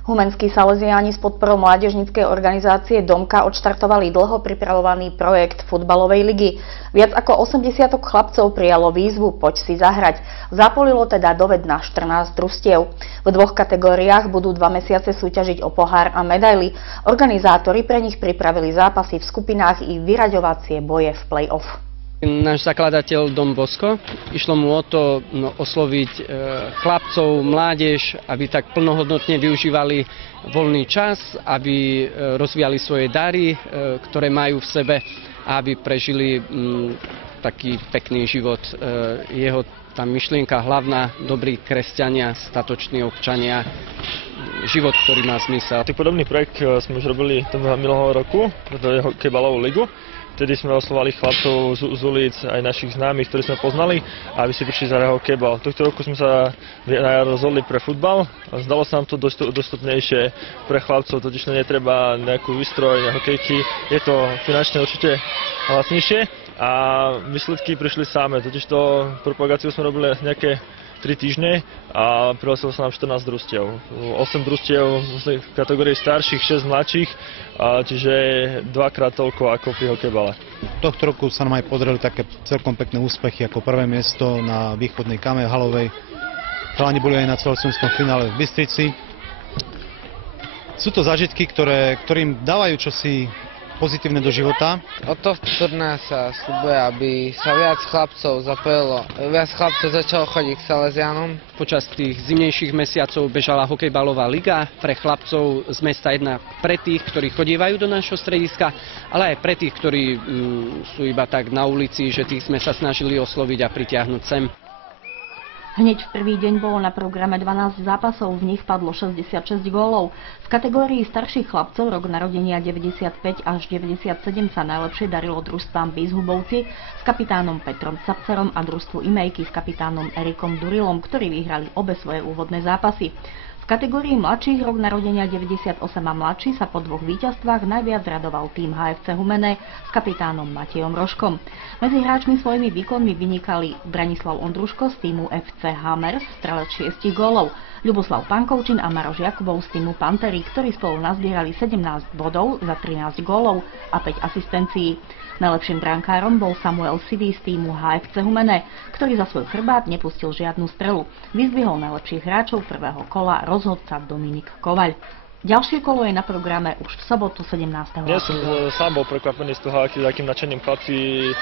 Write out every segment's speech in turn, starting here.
Humenskí saleziáni s podporou mládežníckej organizácie Domka odštartovali dlho pripravovaný projekt futbalovej ligy. Viac ako 80 chlapcov prijalo výzvu Poď si zahrať. Zapolilo teda doved na 14 družstiev. V dvoch kategóriách budú 2 mesiace súťažiť o pohár a medaily. Organizátori pre nich pripravili zápasy v skupinách i vyraďovacie boje v play-off. Náš zakladateľ Dom Bosko, išlo mu o to osloviť chlapcov, mládež, aby tak plnohodnotne využívali voľný čas, aby rozvíjali svoje dary, ktoré majú v sebe, a aby prežili taký pekný život. Jeho tá myšlienka hlavná, dobrí kresťania, statoční občania, život, ktorý má zmysel. Podobný projekt sme už robili minulého roku, to je hokejbalovú ligu. Vtedy sme oslovali chlapcov z ulic, aj našich známych, ktorí sme poznali, aby si prišli zahrať hokejbal. Tohto roku sme sa rozhodli pre futbal. Zdalo sa nám to dostupnejšie pre chlapcov, totiž netreba nejakú výstroj, hokejky. Je to finančne určite lacnejšie a výsledky prišli same. Totižto propagáciu sme robili nejaké 3 týždne a prihlásilo sa nám 14 družstiev. 8 družstiev v kategórii starších, 6 mladších, čiže dvakrát toľko ako pri hokejbale. Tohto roku sa nám aj podarili také celkom pekné úspechy, ako prvé miesto na východnej Kame halovej. Chalani boli aj na celosvetskom finále v Bystrici. Sú to zážitky, ktorým dávajú čosi pozitívne do života. Od tohto turnaja sa sľubuje, aby sa viac chlapcov zapojilo, viac chlapcov začalo chodiť k Salesianom. Počas tých zimnejších mesiacov bežala hokejbalová liga pre chlapcov z mesta, jedna pre tých, ktorí chodievajú do nášho strediska, ale aj pre tých, ktorí sú iba tak na ulici, že tých sme sa snažili osloviť a pritiahnuť sem. Hneď v prvý deň bolo na programe 12 zápasov, v nich padlo 66 gólov. V kategórii starších chlapcov rok narodenia 95 až 97 sa najlepšie darilo družstvám Bizhubovci s kapitánom Petrom Capcerom a družstvu Imejky s kapitánom Erikom Durilom, ktorí vyhrali obe svoje úvodné zápasy. V kategórii mladších rok narodenia 98 a mladší sa po dvoch víťazstvách najviac radoval tým HFC Humenné s kapitánom Matejom Rožkom. Medzi hráčmi svojimi výkonmi vynikali Branislav Ondruško z týmu FC Hammers, strelec 6 gólov, Ľuboslav Pankovčin a Maroš Jakubov z týmu Pantery, ktorí spolu nazbierali 17 bodov za 13 gólov a 5 asistencií. Najlepším brankárom bol Samuel Sivý z týmu HFC Humenné, ktorý za svoj chrbát nepustil žiadnu strelu. Vyzdvihol najlepších hráčov prvého kola rozhodca Dominik Kovaľ. Ďalšie kolo je na programe už v sobotu 17. Ja som sám bol prekvapený z toho, akým nadšeným chlapci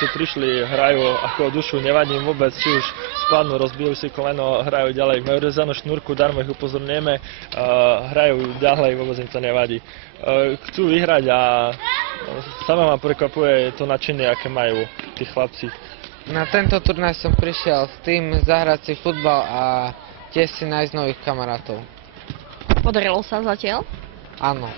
tu prišli, hrajú ako dušu, nevadí im vôbec, či už spadnú, rozbijú si koleno, hrajú ďalej, majú rezanú šnúrku, darmo ich upozorňujeme, hrajú ďalej, vôbec im to nevadí. Chcú vyhrať a sama ma prekvapuje to nadšenie, aké majú tí chlapci. Na tento turnaj som prišiel s tým zahrať si futbal a tiež si nájsť nových kamarátov. Podarilo sa zatiaľ? Áno.